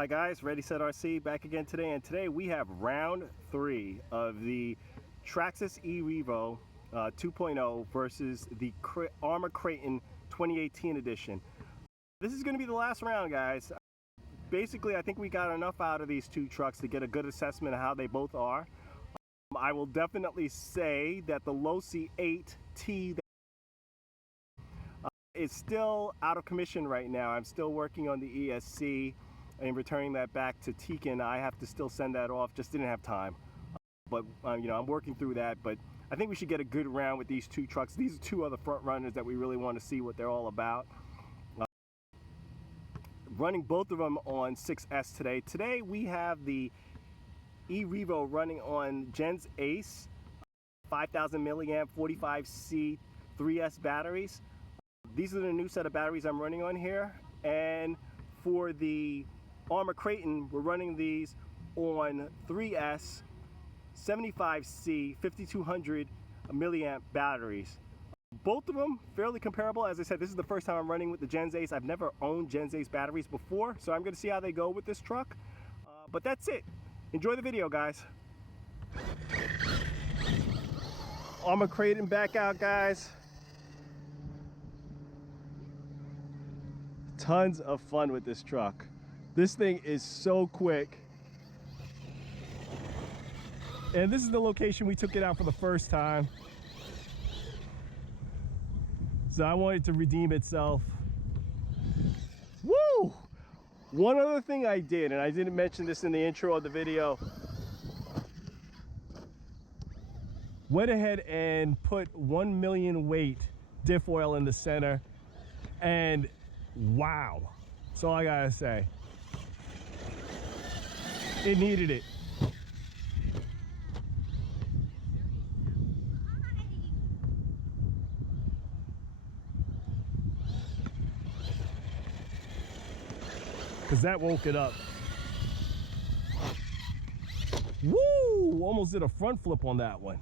Hi guys, Ready Set RC back again today, and today we have round 3 of the Traxxas E-Revo 2.0 versus the Arrma Kraton 2018 edition. This is going to be the last round, guys. Basically, I think we got enough out of these two trucks to get a good assessment of how they both are. I will definitely say that the low C8T is still out of commission right now. I'm still working on the ESC and returning that back to Tekin. I have to still send that off, just didn't have time. But you know, I'm working through that, but I think we should get a good round with these two trucks. These are two other front runners that we really want to see what they're all about. Running both of them on 6S today. Today we have the E-Revo running on Gens Ace 5000 milliamp 45C 3S batteries. These are the new set of batteries I'm running on here, and for the Arrma Kraton, we're running these on 3S 75C 5200 milliamp batteries. Both of them fairly comparable. As I said, this is the first time I'm running with the Gens Ace. I've never owned Gens Ace batteries before, so I'm going to see how they go with this truck. But that's it. Enjoy the video, guys. Arrma Kraton back out, guys. Tons of fun with this truck. This thing is so quick. And this is the location we took it out for the first time. So I wanted to redeem itself. Woo! One other thing I did, and I didn't mention this in the intro of the video, went ahead and put 1 million weight diff oil in the center, and wow, that's all I gotta say. It needed it. Because that woke it up. Woo! Almost did a front flip on that one.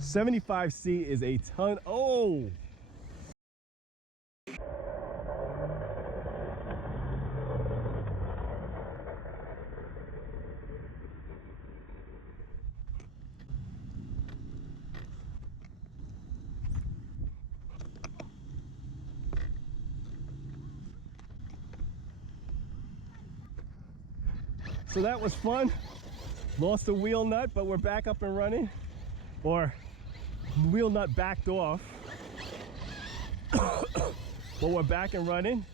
$75C is a ton. Oh! So that was fun. Lost the wheel nut, but we're back up and running. Or wheel nut backed off. But we're back and running.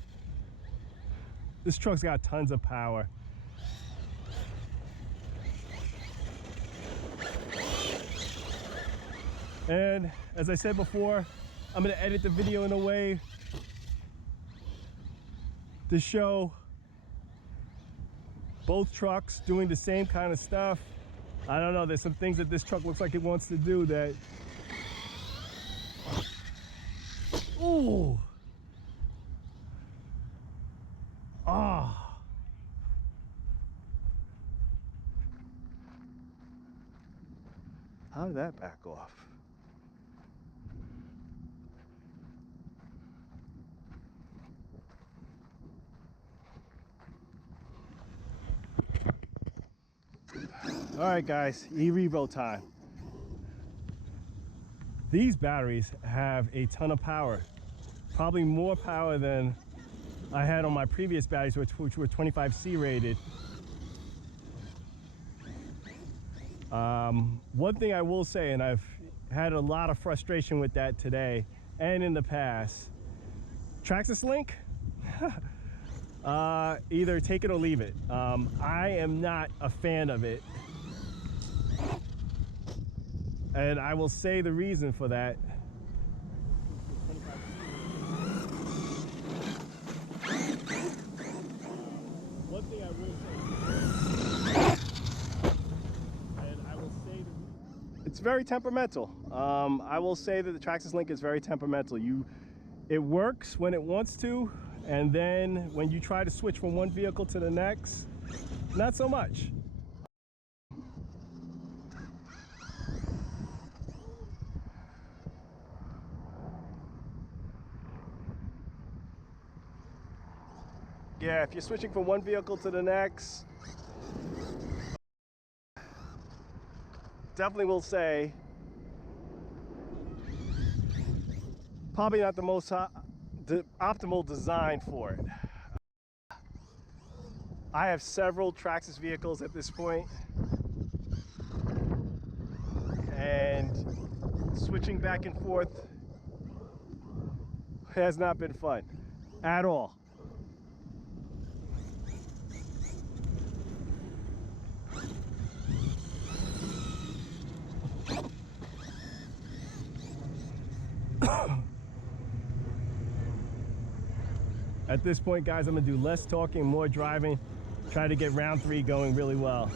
This truck's got tons of power. And as I said before, I'm going to edit the video in a way to show both trucks doing the same kind of stuff. I don't know, there's some things that this truck looks like it wants to do that... Ooh! Ah! How did that back off? All right, guys, E-Revo time. These batteries have a ton of power, probably more power than I had on my previous batteries, which were 25C rated. One thing I will say, and I've had a lot of frustration with that today and in the past, Traxxas Link, either take it or leave it. I am not a fan of it. And I will say the reason for that. One thing I will say, it's very temperamental. I will say that the Traxxas Link is very temperamental. It works when it wants to, and then when you try to switch from one vehicle to the next, not so much. Yeah, if you're switching from one vehicle to the next, definitely will say probably not the most optimal design for it. I have several Traxxas vehicles at this point, and switching back and forth has not been fun at all. At this point, guys, I'm gonna do less talking, more driving, try to get round 3 going really well.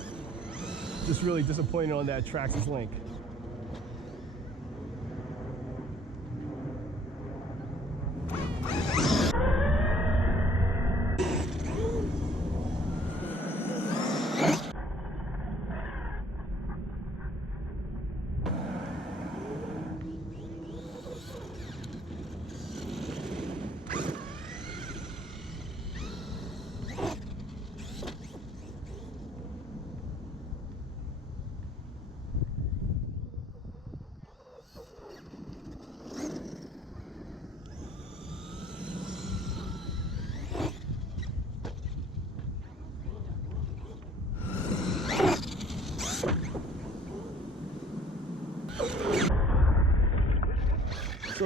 Just really disappointed on that Traxxas Link.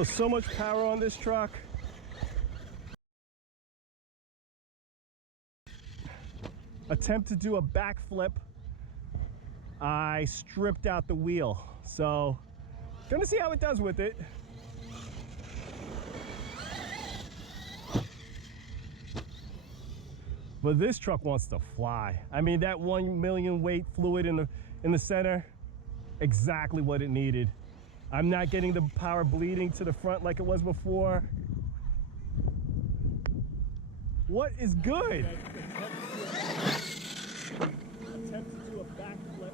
So much power on this truck. Attempt to do a backflip. I stripped out the wheel. So, gonna see how it does with it. But this truck wants to fly. I mean, that 1 million weight fluid in the center, exactly what it needed. I'm not getting the power bleeding to the front like it was before. What is good? Attempt to do a backflip.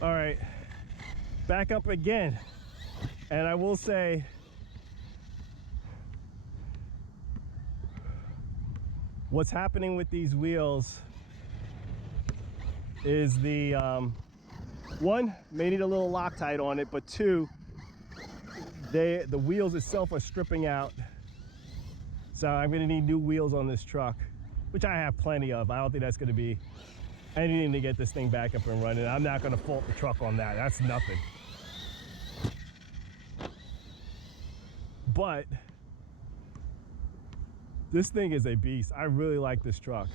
All right, back up again. And I will say, what's happening with these wheels is the one, may need a little Loctite on it, but two, the wheels itself are stripping out. So I'm gonna need new wheels on this truck, which I have plenty of. I don't think that's gonna be anything to get this thing back up and running. I'm not gonna fault the truck on that. That's nothing. But this thing is a beast. I really like this truck.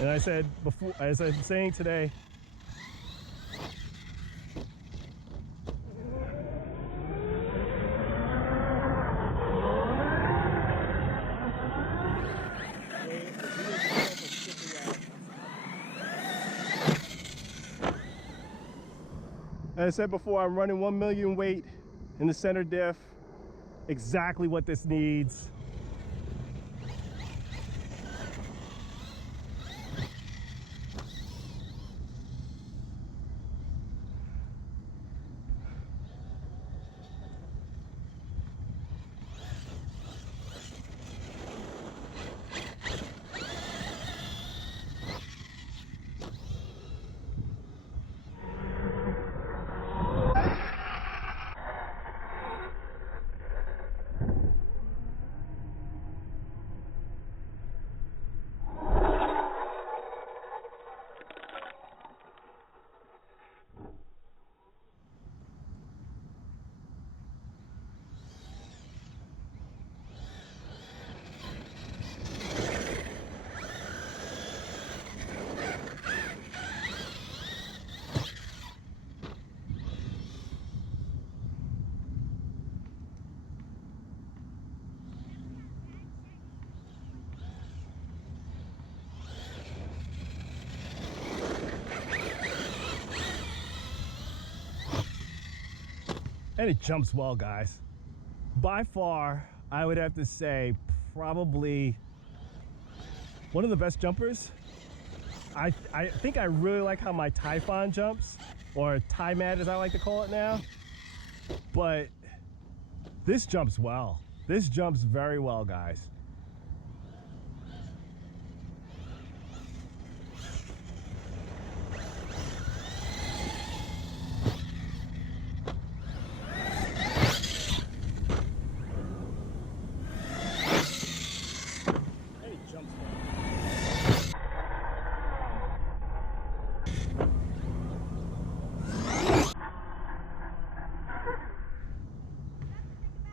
And I said before, as I'm saying today, as I said before, I'm running 1 million weight in the center diff. Exactly what this needs. And it jumps well, guys. By far, I would have to say probably one of the best jumpers. I think I really like how my Typhon jumps, or Ty Mat as I like to call it now. But this jumps well. This jumps very well, guys.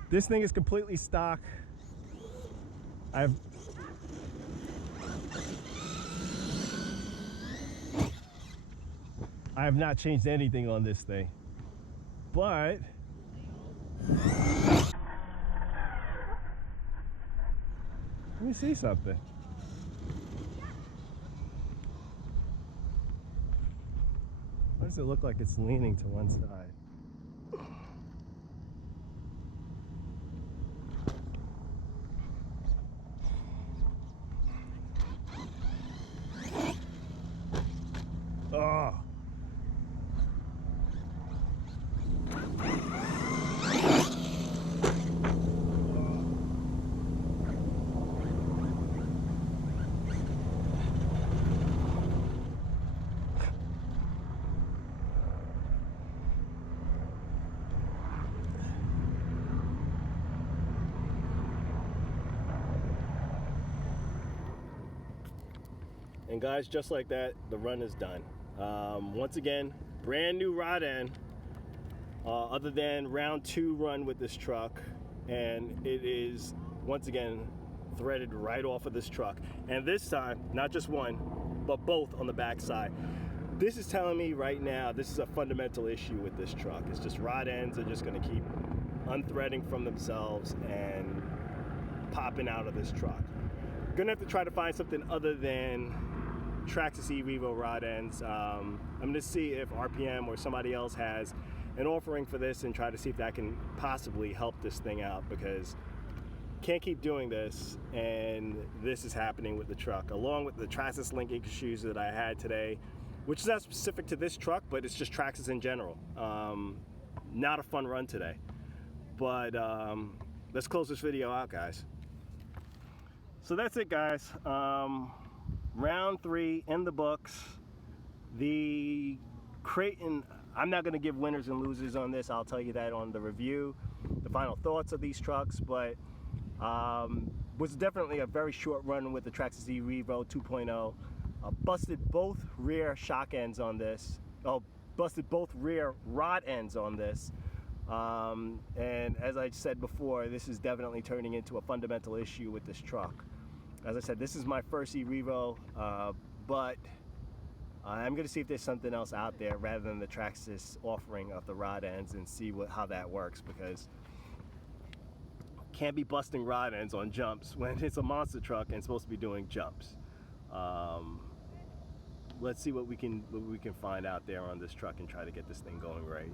This thing is completely stock. I have not changed anything on this thing, but let me see something. Why does it look like it's leaning to one side? Oh. And guys, just like that, the run is done. Once again, brand new rod end, other than round 2 run with this truck, and it is once again threaded right off of this truck. And this time, not just one, but both on the back side. This is telling me right now this is a fundamental issue with this truck. It's just rod ends are just going to keep unthreading from themselves and popping out of this truck. Gonna have to try to find something other than Traxxas E-Revo rod ends. I'm going to see if RPM or somebody else has an offering for this and try to see if that can possibly help this thing out, because can't keep doing this, and this is happening with the truck, along with the Traxxas link issues that I had today, which is not specific to this truck, but it's just Traxxas in general. Not a fun run today, but let's close this video out, guys. So that's it, guys. Round 3 in the books. The Kraton, I'm not going to give winners and losers on this. I'll tell you that on the review, the final thoughts of these trucks, but was definitely a very short run with the Traxxas E-Revo 2.0. Busted both rear shock ends on this. Oh, busted both rear rod ends on this. And as I said before, this is definitely turning into a fundamental issue with this truck. As I said, this is my first E-Revo, but I'm going to see if there's something else out there rather than the Traxxas offering of the rod ends, and see how that works, because can't be busting rod ends on jumps when it's a monster truck and supposed to be doing jumps. Let's see what we can find out there on this truck and try to get this thing going right.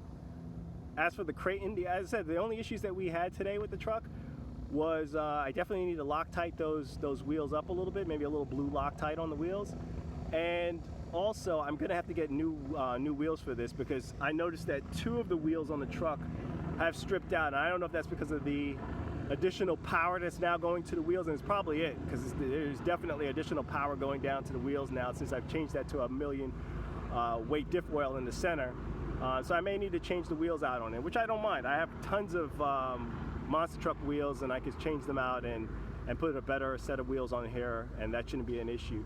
As for the Kraton, as I said, the only issues that we had today with the truck was I definitely need to Loctite those wheels up a little bit, maybe a little blue Loctite on the wheels, and also I'm gonna have to get new wheels for this, because I noticed that 2 of the wheels on the truck have stripped out, and I don't know if that's because of the additional power that's now going to the wheels, and it's probably it, because there's definitely additional power going down to the wheels now since I've changed that to a 1,000,000 weight diff oil in the center. So I may need to change the wheels out on it, which I don't mind. I have tons of monster truck wheels, and I could change them out and put a better set of wheels on here, and that shouldn't be an issue.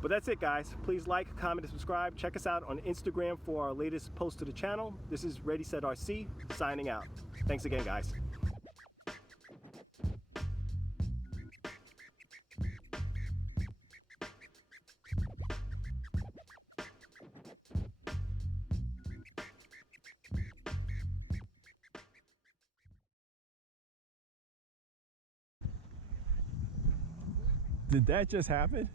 But that's it, guys. Please like, comment, and subscribe. Check us out on Instagram for our latest post to the channel. This is Ready Set RC signing out. Thanks again, guys. Did that just happen?